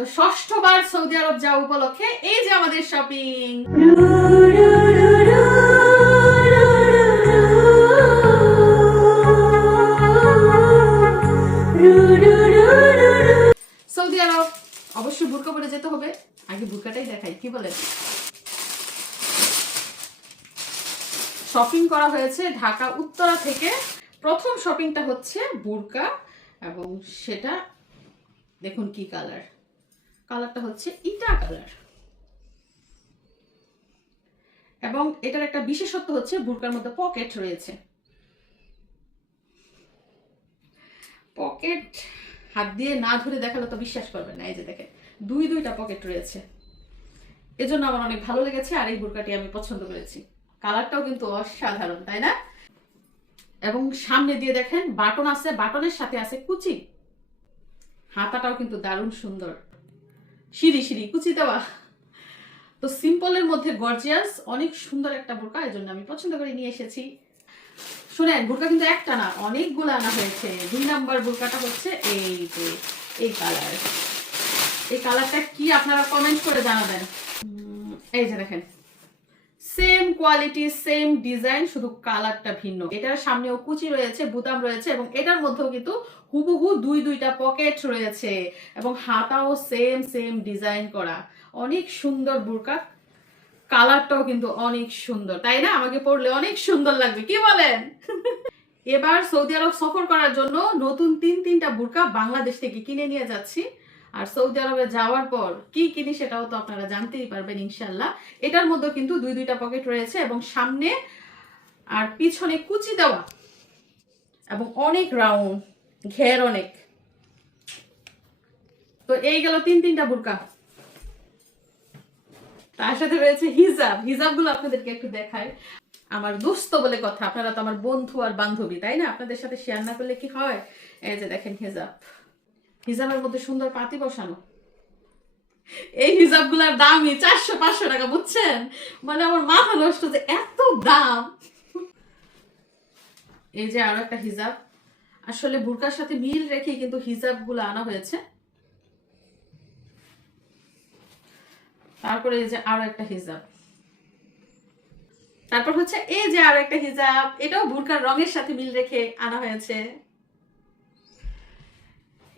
তো ষষ্ঠবার সৌদি আরব যাওয়া উপলক্ষে এই যে আমাদের শপিং। সৌদি আরব অবশ্যই বুরকা পরে যেতে হবে, আগে বুরকাটাই দেখাই, কি বলেন? শপিং করা হয়েছে ঢাকা উত্তরা থেকে। প্রথম শপিংটা হচ্ছে বুরকা, এবং সেটা দেখুন কি কালার, কালারটা হচ্ছে ইটা কালার। এবং এটার একটা বিশেষত্ব হচ্ছে বুরকার মধ্যে পকেট রয়েছে। পকেট হাত দিয়ে না ধরে দেখালে তো বিশ্বাস করবেন না। এই যে দেখেন দুইটা পকেট রয়েছে, এজন্য আমার অনেক ভালো লেগেছে। আর এই বুরকাটি আমি পছন্দ করেছি, কালারটাও কিন্তু অসাধারণ, তাই না? এবং সামনে দিয়ে দেখেন বাটন আছে, বাটনের সাথে আছে কুচি। হাতাটাও কিন্তু দারুণ সুন্দর, সিঁড়ি সিঁড়ি কুচি দেওয়া। তো সিম্পলের মধ্যে গর্জিয়াস, অনেক সুন্দর একটা বোরকা, এই জন্য আমি পছন্দ করে নিয়ে এসেছি। শুনেন, বোরকা কিন্তু একটা না, অনেকগুলো আনা হয়েছে। 2 নাম্বার বোরকাটা হচ্ছে এই যে এই কালার। এই কালারটা কি আপনারা কমেন্ট করে জানাবেন। এই যে দেখেন, সেম কোয়ালিটি সেম ডিজাইন, শুধু কালারটা ভিন্ন। এটার সামনেও কুচি রয়েছে, বুতাম রয়েছে, এবং এটার মধ্যেও কিন্তু হুবহু দুইটা পকেট রয়েছে, এবং হাতাও সেম ডিজাইন করা। অনেক সুন্দর বোরকা, কালারটাও কিন্তু অনেক সুন্দর, তাই না? আমাকে পরলে অনেক সুন্দর লাগবে, কি বলেন? এবার সৌদি আরব সফর করার জন্য নতুন তিনটা বোরকা বাংলাদেশ থেকে কিনে নিয়ে যাচ্ছি। আর সৌদি আরবে যাওয়ার পর কি কিনি সেটাও তো আপনারা জানতেই পারবেন ইনশাল্লাহ। এটার মধ্যে কিন্তু দুইটা পকেট রয়েছে, এবং সামনে আর পিছনে কুচি দেওয়া, এবং অনেক রাউন্ড, ঘের অনেক। তো এই গেল তিনটা বোরকা। তার সাথে রয়েছে হিজাব। হিজাবগুলো আপনাদেরকে একটু দেখায়। আমার দোস্ত বলে কথা, আপনারা তো আমার বন্ধু আর বান্ধবী, তাই না? আপনাদের সাথে শেয়ার না করলে কি হয়? এই যে দেখেন হিজাব, হিজাবের মধ্যে সুন্দর পাতি বসানো। এই হিজাবগুলোর দামই 400-500 টাকা, বুঝছেন? মানে আমার মাথা নষ্ট যে এত দাম। এই যে আরো একটা হিজাব, আসলে বুরকার সাথে মিল রেখে কিন্তু হিজাবগুলো আনা হয়েছে। তারপরে এই যে আরো একটা হিজাব, তারপর হচ্ছে এই যে আরো একটা হিজাব, এটাও বুরকার রঙের সাথে মিল রেখে আনা হয়েছে।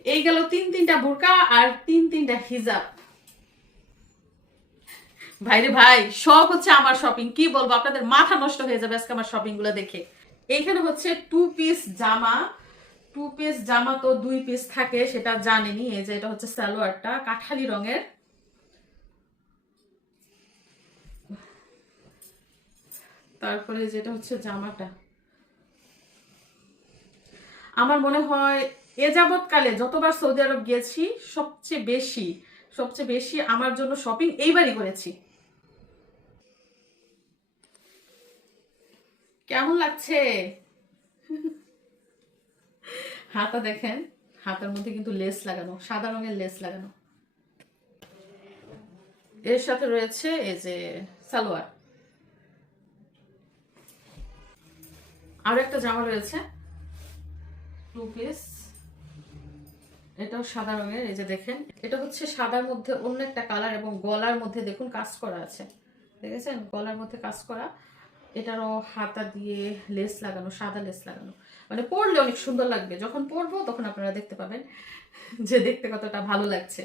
এই গেল তিনটা বুরকা আর তিনটা হিজাব। ভাইরে ভাই, সব হচ্ছে আমার শপিং, কি বলবো আপনাদের, মাথা নষ্ট হয়ে যাবে আজকে আমার শপিং গুলো দেখে। এইখানে হচ্ছে 2 পিস জামা। 2 পিস জামা তো 2 পিস থাকে, সেটা জানেনি। এই যে এটা হচ্ছে সালোয়ারটা, কাঠালি রঙের। তারপরে যেটা হচ্ছে জামাটা, আমার মনে হয় এ যাবৎকালে যতবার সৌদি আরব গিয়েছি সবচেয়ে বেশি আমার জন্য শপিং এইবারই করেছি। কেমন লাগছে? হাতা দেখেন, হাতার মধ্যে কিন্তু লেস লাগানো, সাদা রঙের লেস লাগানো। এর সাথে রয়েছে এই যে সালোয়ার। আরো একটা জামা রয়েছে 2 পিস, এটাও সাদা রঙের। এই যে দেখেন, এটা হচ্ছে সাদার মধ্যে অন্য একটা কালার, এবং গলার মধ্যে দেখুন কাজ করা আছে, দেখেছেন? গলার মধ্যে কাজ করা। এটারও হাতা দিয়ে লেস লাগানো, সাদা লেস লাগানো। মানে পরলে অনেক সুন্দর লাগবে, যখন পরবো তখন আপনারা দেখতে পাবেন যে দেখতে কতটা ভালো লাগছে।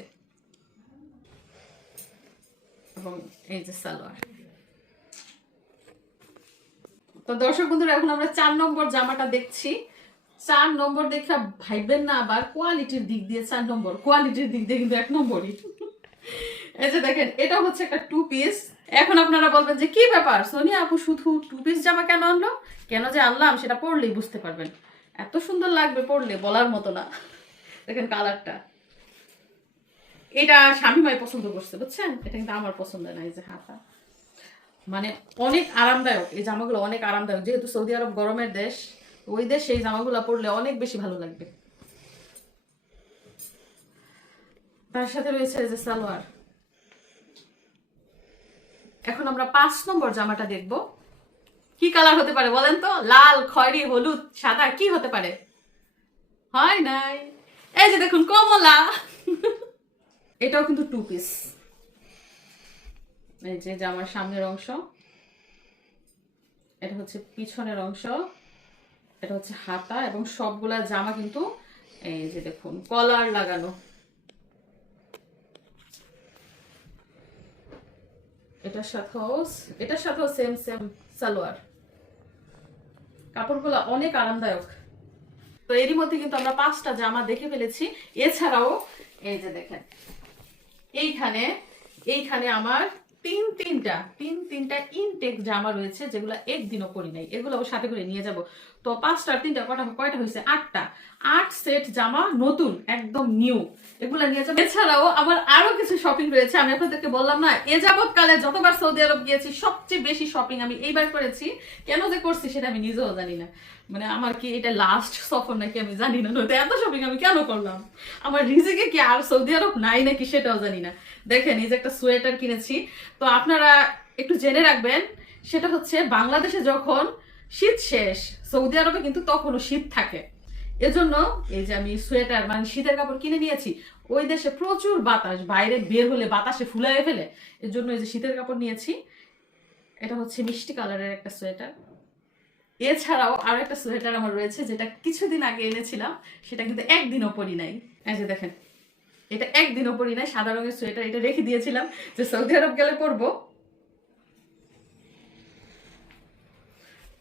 এবং এই যে সালোয়ার। তো দর্শক বন্ধুরা, এখন আমরা 4 নম্বর জামাটা দেখছি। 4 নম্বর দেখা ভাইবেন না আবার কোয়ালিটির দিক দিয়ে 4 নম্বর, কোয়ালিটির দিক দিয়ে কিন্তু 1 নম্বরই। এই যে দেখেন, এটা হচ্ছে একটা 2 পিস। এখন আপনারা বলবেন যে কি ব্যাপার সোনিয়া আপু, শুধু 2 পিস জামা কেন আনলো? কেন যে আনলাম সেটা পরলেই বুঝতে পারবেন। এত সুন্দর লাগবে পরলে, বলার মতো না। দেখেন কালারটা, এটা স্বামীমাই পছন্দ করছে, বুঝছেন? এটা কিন্তু আমার পছন্দ না। এই যে হাতা, মানে অনেক আরামদায়ক এই জামাগুলো, অনেক আরামদায়ক। যেহেতু সৌদি আরব গরমের দেশ, ওই দেশে এই জামাগুলো পরলে অনেক বেশি ভালো লাগবে। তার সাথে রয়েছে এই যে সালোয়ার। এখন আমরা 5 নম্বর জামাটা দেখব। কি কালার হতে পারে বলেন তো? লাল, খয়েরি, হলুদ, সাদা, কি হতে পারে? হয় নাই। এই যে দেখুন কমলা। এটাও কিন্তু 2 পিস। এই যে জামার সামনের অংশ, এটা হচ্ছে পিছনের অংশ, এটা হচ্ছে হাতা, এবং সবগুলা জামা কিন্তু এই যে দেখুন কলার লাগানো। এটার সাথেও সেম সেম সালোয়ার। কাপড়গুলো অনেক আরামদায়ক। তো এরই মধ্যে কিন্তু আমরা 5টা জামা দেখে ফেলেছি। এছাড়াও এই যে দেখেন এইখানে এইখানে আমার তিনটা ইনটেক জামা রয়েছে, যেগুলো একদিনও পরি নাই, এগুলো সাথে করে নিয়ে যাব। তো 5টার 3টা কয়টা হয়েছে 8টা, 8 সেট জামা নতুন একদম নিউ, এগুলো নিয়ে যাবো। এছাড়াও আমার আরো কিছু শপিং রয়েছে। আমি আপনাদেরকে বললাম না, এ যাবৎকালে যতবার সৌদি আরব গিয়েছি সবচেয়ে বেশি শপিং আমি এইবার করেছি। কেন যে করছি সেটা আমি নিজেও জানি না। মানে আমার কি এটা লাস্ট সফর নাকি আমি জানি না, নয়তো এত শপিং আমি কেন করলাম, আমার রিজিকে কি আর সৌদি আরব নাই নাকি সেটাও জানি না। দেখেন এই যে একটা সোয়েটার কিনেছি। তো আপনারা একটু জেনে রাখবেন, সেটা হচ্ছে বাংলাদেশে যখন শীত শেষ, সৌদি আরবে কিন্তু তখনও শীত থাকে। এজন্য এই যে আমি সোয়েটার মানে শীতের কাপড় কিনে নিয়েছি। ওই দেশে প্রচুর বাতাস, বাইরে বের হলে বাতাসে ফুলায় ফেলে, এর জন্য এই যে শীতের কাপড় নিয়েছি। এটা হচ্ছে মিষ্টি কালারের একটা সোয়েটার। এছাড়াও আরো একটা সোয়েটার আমার রয়েছে, যেটা কিছুদিন আগে এনেছিলাম, সেটা কিন্তু একদিনও পরি নাই। এই যে দেখেন, এটা একদিনও পরি নাই, সাদা রঙের সোয়েটার। এটা রেখে দিয়েছিলাম যে সৌদি আরব গেলে পরবো।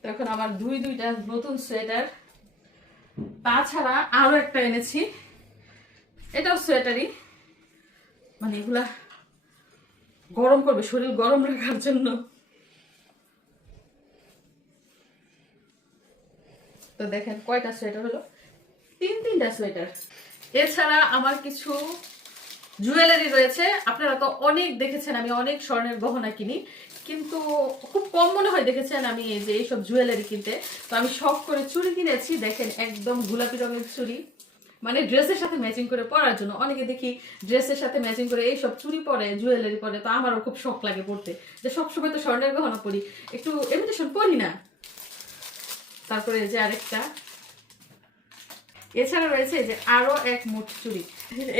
তখন আমার দুইটা নতুন সোয়েটার। তাছাড়া আরো একটা এনেছি, এটাও সোয়েটারই, মানে এগুলা গরম করবে, শরীর গরম রাখার জন্য। তো দেখেন কয়টা সোয়েটার হলো, তিনটা সোয়েটার। এছাড়া আমার কিছু জুয়েলারি রয়েছে। আপনারা তো অনেক দেখেছেন আমি অনেক স্বর্ণের গহনা কিনি, কিন্তু খুব কম মনে হয় দেখেছেন আমি এই যে এইসব জুয়েলারি কিনতে। তো আমি শখ করে চুড়ি কিনেছি। দেখেন একদম গোলাপি রঙের চুড়ি, মানে ড্রেসের সাথে ম্যাচিং করে পরার জন্য। অনেকে দেখি ড্রেসের সাথে ম্যাচিং করে এইসব চুড়ি পরে, জুয়েলারি পরে। তো আমারও খুব শখ লাগে পড়তে, যে সবসময় তো স্বর্ণের গহনা পরি, একটু ইমিটেশন পরি না। তারপরে এই যে আরেকটা, এছাড়া রয়েছে যে আরো এক মুঠ চুড়ি।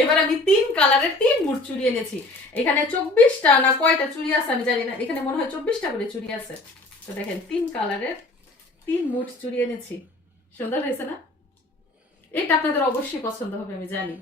এবার আমি 3 কালারের 3 মুঠ চুড়ি এনেছি। এখানে 24টা না কয়টা চুড়ি আছে আমি জানি না, এখানে মনে হয় 24টা করে চুড়ি আছে। তো দেখেন 3 কালারের 3 মুঠ চুড়ি এনেছি। সুন্দর হয়েছে না? এটা আপনাদের অবশ্যই পছন্দ হবে আমি জানি।